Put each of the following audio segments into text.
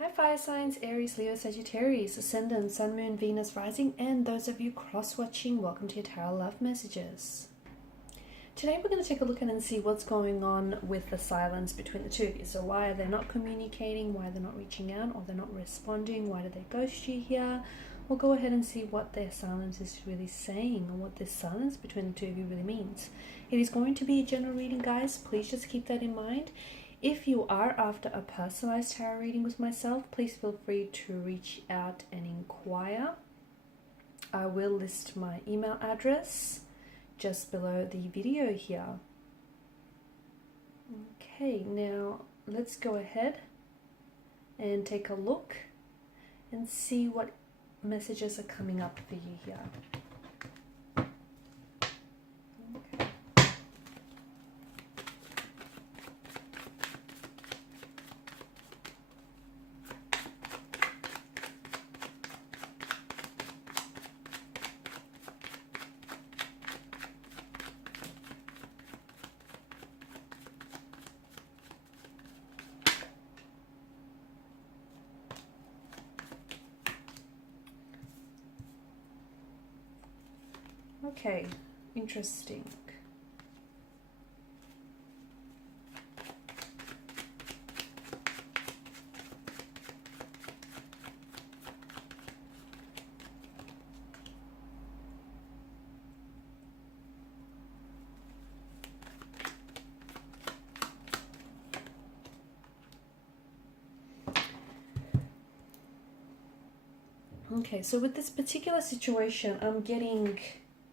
Hi fire signs, Aries, Leo, Sagittarius, Ascendant, Sun, Moon, Venus, Rising, and those of you cross-watching, welcome to your Tarot Love Messages. Today we're going to take a look at and see what's going on with the silence between the two of you. So why are they not communicating, why they're not reaching out, or they're not responding, why do they ghost you here? We'll go ahead and see what their silence is really saying and what this silence between the two of you really means. It is going to be a general reading, guys. Please just keep that in mind. If you are after a personalized tarot reading with myself, please feel free to reach out and inquire. I will list my email address just below the video here. Okay, now let's go ahead and take a look and see what messages are coming up for you here. Okay, interesting. Okay, so with this particular situation, I'm getting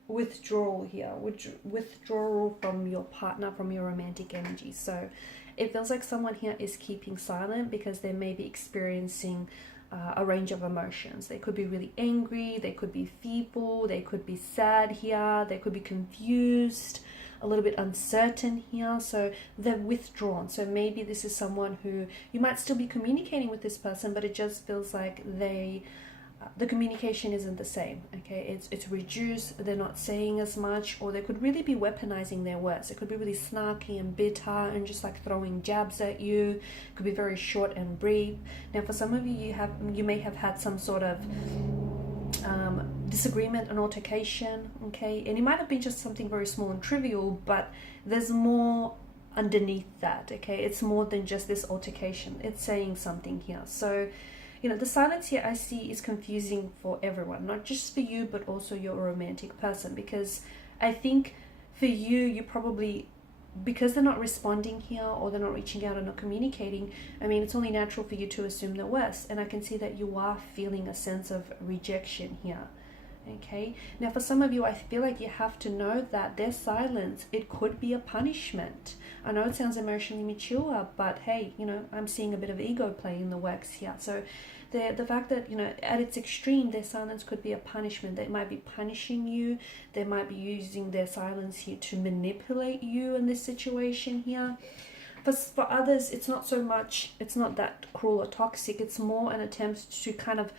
withdrawal here, withdrawal from your partner, from your romantic energy. So it feels like someone here is keeping silent because they may be experiencing a range of emotions. They could be really angry, they could be fearful, they could be sad here, they could be confused, a little bit uncertain here. So they're withdrawn. So maybe this is someone who you might still be communicating with this person, but it just feels like the communication isn't the same. Okay, it's reduced, they're not saying as much, or they could really be weaponizing their words. It could be really snarky and bitter and just like throwing jabs at you. It could be very short and brief. Now for some of you, you may have had some sort of disagreement, an altercation, okay, and it might have been just something very small and trivial, but there's more underneath that. Okay, it's more than just this altercation, it's saying something here. So you know, the silence here I see is confusing for everyone, not just for you, but also your romantic person. Because I think for you, you probably, because they're not responding here or they're not reaching out or not communicating, I mean, it's only natural for you to assume the worst. And I can see that you are feeling a sense of rejection here. Okay, now for some of you, I feel like you have to know that their silence, it could be a punishment. I know it sounds emotionally mature, but hey, you know, I'm seeing a bit of ego play in the works here. So the fact that, you know, at its extreme, their silence could be a punishment. They might be punishing you. They might be using their silence here to manipulate you in this situation here. For others, it's not so much, it's not that cruel or toxic. It's more an attempt to kind of,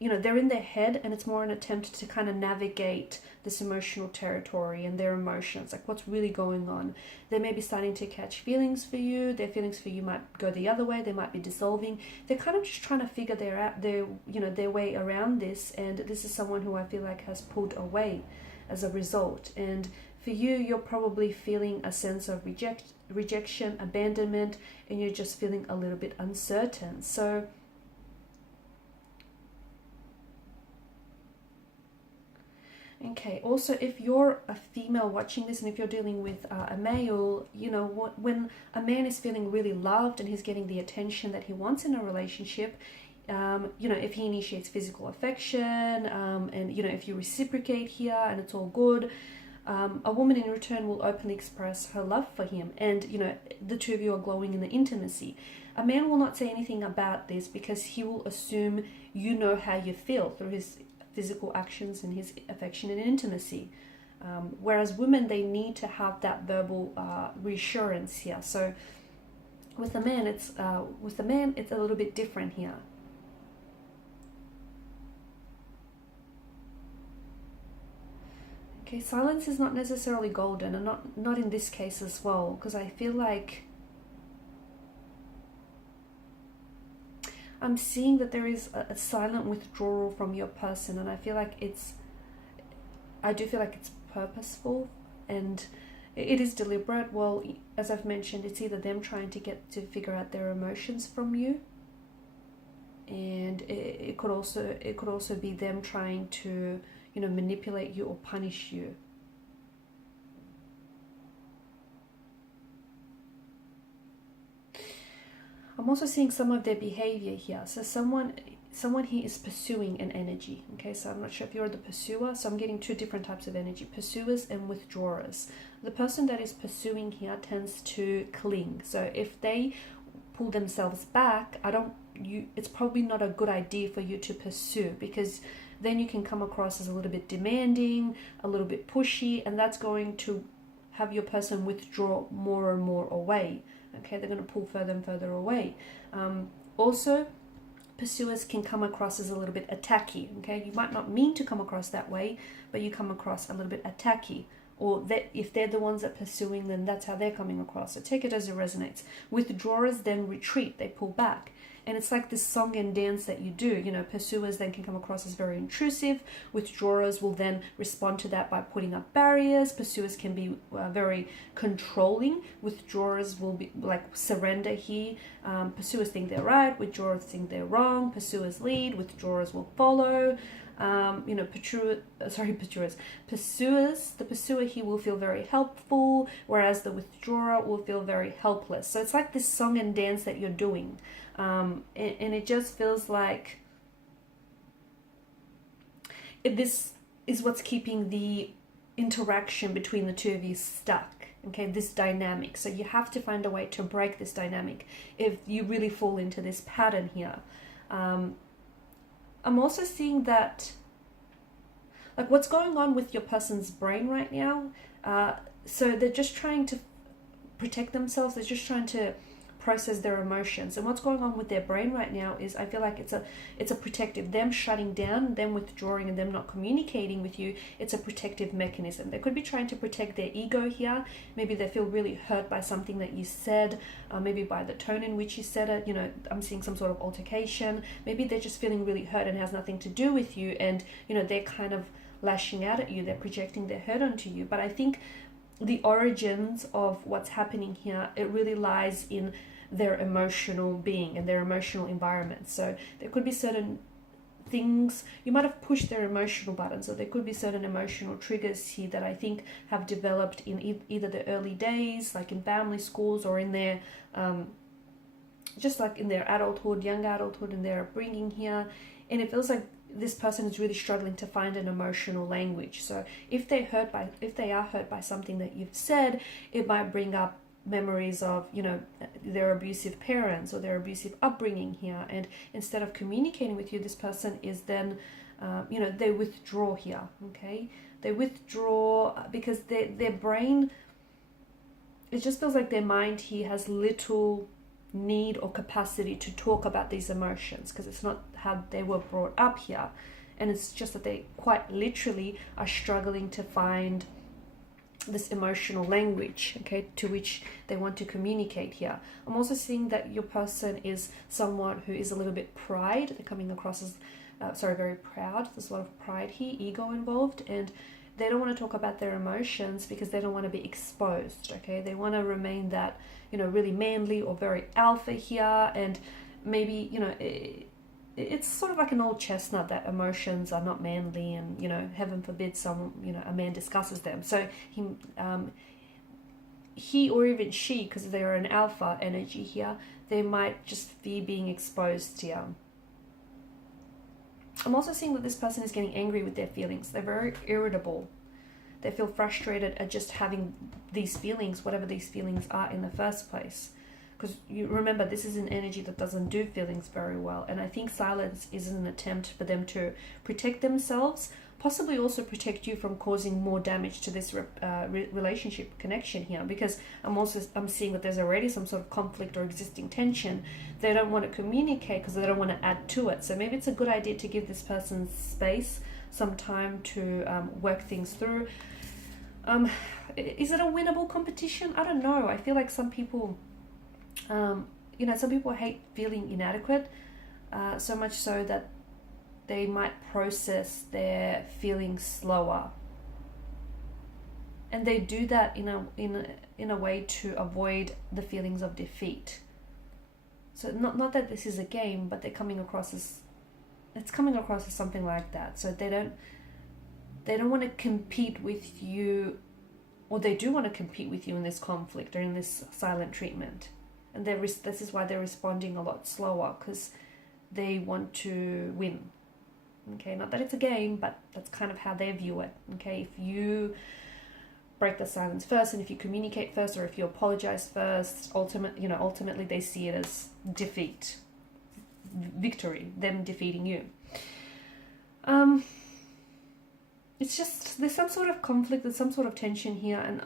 you know, they're in their head, and it's more an attempt to kind of navigate this emotional territory and their emotions, like what's really going on. They may be starting to catch feelings for you. Their feelings for you might go the other way. They might be dissolving. They're kind of just trying to figure their way around this. And this is someone who I feel like has pulled away as a result. And for you, you're probably feeling a sense of rejection, abandonment, and you're just feeling a little bit uncertain. So okay, also if you're a female watching this, and if you're dealing with a male, you know, when a man is feeling really loved and he's getting the attention that he wants in a relationship, you know, if he initiates physical affection, and, you know, if you reciprocate here and it's all good, a woman in return will openly express her love for him, and, you know, the two of you are glowing in the intimacy. A man will not say anything about this because he will assume you know how you feel through his physical actions and his affection and intimacy, whereas women, they need to have that verbal reassurance here. So with the man, it's a little bit different here. Okay, silence is not necessarily golden, and not in this case as well, because I feel like I'm seeing that there is a silent withdrawal from your person, and I do feel like it's purposeful, and it is deliberate. Well, as I've mentioned, it's either them trying to get to figure out their emotions from you, and it could also be them trying to, you know, manipulate you or punish you. I'm also seeing some of their behavior here. So someone here is pursuing an energy. Okay, so I'm not sure if you're the pursuer. So I'm getting two different types of energy: pursuers and withdrawers. The person that is pursuing here tends to cling. So if they pull themselves back, it's probably not a good idea for you to pursue, because then you can come across as a little bit demanding, a little bit pushy, and that's going to have your person withdraw more and more away. Okay, they're going to pull further and further away. Also, pursuers can come across as a little bit attacky. Okay, you might not mean to come across that way, but you come across a little bit attacky. Or that if they're the ones that are pursuing, then that's how they're coming across. So take it as it resonates. Withdrawers then retreat, they pull back. And it's like this song and dance that you do. You know, pursuers then can come across as very intrusive. Withdrawers will then respond to that by putting up barriers. Pursuers can be very controlling. Withdrawers will be like surrender here. Pursuers think they're right. Withdrawers think they're wrong. Pursuers lead. Withdrawers will follow. You know, pursuers, the pursuer here will feel very helpful, whereas the withdrawer will feel very helpless. So it's like this song and dance that you're doing. And it just feels like this is what's keeping the interaction between the two of you stuck. Okay, this dynamic. So you have to find a way to break this dynamic if you really fall into this pattern here. I'm also seeing that, like, what's going on with your person's brain right now. So they're just trying to protect themselves. They're just trying to process their emotions. And what's going on with their brain right now is, I feel like it's a protective, them shutting down, them withdrawing, and them not communicating with you. It's a protective mechanism. They could be trying to protect their ego here. Maybe they feel really hurt by something that you said, maybe by the tone in which you said it. You know, I'm seeing some sort of altercation. Maybe they're just feeling really hurt and it has nothing to do with you, and you know, they're kind of lashing out at you. They're projecting their hurt onto you. But I think the origins of what's happening here, it really lies in their emotional being and their emotional environment. So there could be certain things, you might have pushed their emotional buttons, so there could be certain emotional triggers here that I think have developed in either the early days, like in family, schools, or in their just like in their adulthood, young adulthood, and their upbringing here. And it feels like this person is really struggling to find an emotional language. So if they are hurt by something that you've said, it might bring up memories of, you know, their abusive parents or their abusive upbringing here. And instead of communicating with you, this person is then, you know, they withdraw here. Okay, they withdraw because their brain, it just feels like their mind here has little need or capacity to talk about these emotions, because it's not how they were brought up here. And it's just that they quite literally are struggling to find this emotional language, okay, to which they want to communicate here. I'm also seeing that your person is someone who is a little bit pride. They're coming across as very proud. There's a lot of pride here, ego involved, and they don't want to talk about their emotions because they don't want to be exposed. Okay, they want to remain that, you know, really manly or very alpha here. And maybe, you know, it's sort of like an old chestnut that emotions are not manly, and, you know, heaven forbid a man discusses them. So he or even she, because they're an alpha energy here, they might just be being exposed here. I'm also seeing that this person is getting angry with their feelings. They're very irritable. They feel frustrated at just having these feelings, whatever these feelings are in the first place. Because you remember, this is an energy that doesn't do feelings very well. And I think silence is an attempt for them to protect themselves, possibly also protect you from causing more damage to this relationship connection here. Because I'm seeing that there's already some sort of conflict or existing tension. They don't want to communicate because they don't want to add to it. So maybe it's a good idea to give this person space, some time to work things through. Is it a winnable competition? I don't know. I feel like some people, you know, some people hate feeling inadequate. so much so that they might process their feelings slower. And they do that in a way to avoid the feelings of defeat. So not that this is a game, but they're coming across as, it's coming across as something like that. So they don't want to compete with you, or they do want to compete with you in this conflict or in this silent treatment. And this is why they're responding a lot slower, because they want to win. Okay, not that it's a game, but that's kind of how they view it. Okay, if you break the silence first, and if you communicate first, or if you apologize first, ultimately they see it as defeat, victory, them defeating you. It's just, there's some sort of conflict, there's some sort of tension here, and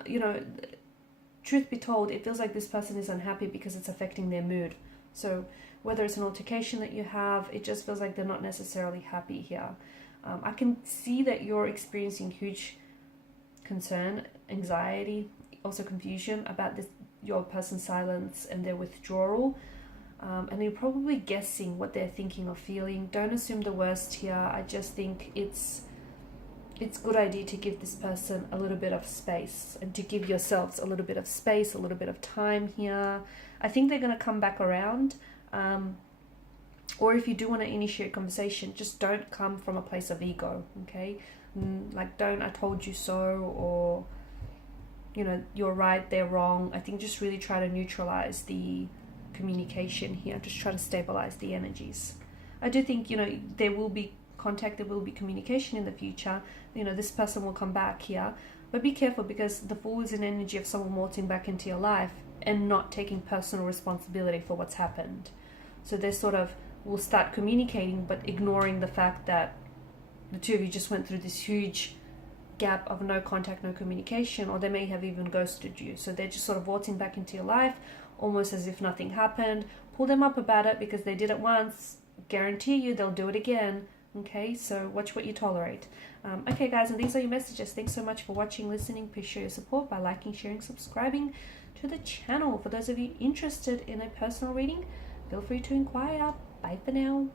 truth be told, it feels like this person is unhappy because it's affecting their mood. So whether it's an altercation that you have, it just feels like they're not necessarily happy here. I can see that you're experiencing huge concern, anxiety, also confusion about your person's silence and their withdrawal. And you're probably guessing what they're thinking or feeling. Don't assume the worst here. I just think it's a good idea to give this person a little bit of space, and to give yourselves a little bit of space, a little bit of time here. I think they're going to come back around. Or if you do want to initiate conversation, just don't come from a place of ego, okay? Like, don't "I told you so," or "you're right, they're wrong." I think just really try to neutralize the communication here. Just try to stabilize the energies. I do think there will be contact, there will be communication in the future. This person will come back here, but be careful, because the Fool is an energy of someone waltzing back into your life and not taking personal responsibility for what's happened. So they sort of will start communicating, but ignoring the fact that the two of you just went through this huge gap of no contact, no communication, or they may have even ghosted you. So they're just sort of waltzing back into your life, almost as if nothing happened. Pull them up about it, because they did it once. Guarantee you they'll do it again. Okay, so watch what you tolerate. Okay, guys, and these are your messages. Thanks so much for watching, listening. Please show your support by liking, sharing, subscribing to the channel. For those of you interested in a personal reading, feel free to inquire. Bye for now.